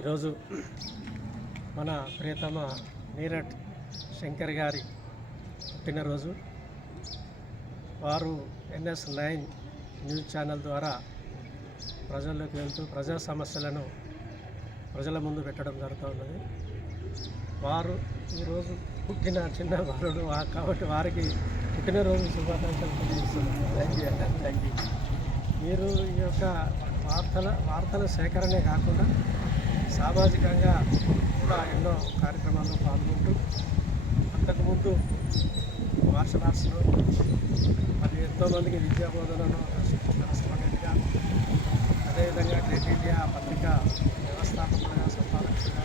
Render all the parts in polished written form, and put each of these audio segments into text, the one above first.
ఈరోజు మన ప్రియతమ నీరట్ శంకర్ గారి పుట్టినరోజు. వారు NS9 న్యూస్ ఛానల్ ద్వారా ప్రజల్లోకి వెళ్తూ ప్రజా సమస్యలను ప్రజల ముందు పెట్టడం జరుగుతున్నది. వారు ఈరోజు పుట్టిన చిన్న బాలుడు కాబట్టి వారికి పుట్టినరోజు శుభాకాంక్షలు తెలియజేస్తున్నాను. మీరు ఈ యొక్క వార్తల సేకరణే కాకుండా సామాజికంగా కూడా ఎన్నో కార్యక్రమాల్లో పాల్గొంటూ అంతకుముందు మార్షల్ ఆర్ట్స్లో మరి ఎంతోమందికి విద్యాబోధనలో కరెస్పాండెంట్గా, అదేవిధంగా గ్రేట్ ఇండియా పత్రిక వ్యవస్థాపకులుగా, సంపాదకులుగా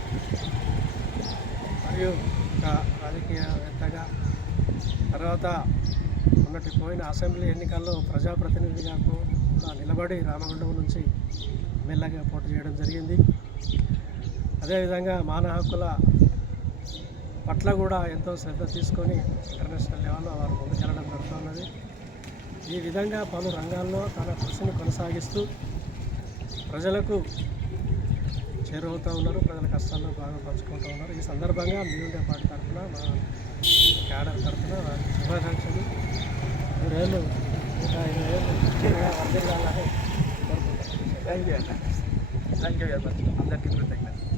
మరియు ఒక రాజకీయవేత్తగా, తర్వాత పోయిన అసెంబ్లీ ఎన్నికల్లో ప్రజాప్రతినిధిగా కూడా నిలబడి రామగుండం నుంచి ఎమ్మెల్యేగా పోటీ చేయడం జరిగింది. అదేవిధంగా మానవ హక్కుల పట్ల కూడా ఎంతో శ్రద్ధ తీసుకొని ఇంటర్నేషనల్ లెవెల్లో వారు ముందుకెళ్ళడం జరుగుతున్నది. ఈ విధంగా పలు రంగాల్లో తన కృషిని కొనసాగిస్తూ ప్రజలకు చేరువవుతూ ఉన్నారు. ప్రజల కష్టాల్లో బాగా పంచుకుంటూ ఉన్నారు. ఈ సందర్భంగా మీడియా పార్టీ తరఫున, మా క్యాడర్ తరఫున వారికి శుభాకాంక్షలు. 3 ఏళ్ళు ఇంకా 20 ఏళ్ళు వర్ధిల్లాలని కోరుకుంటున్నాను. Thank you very much. అందరికీ కృతజ్ఞతలు.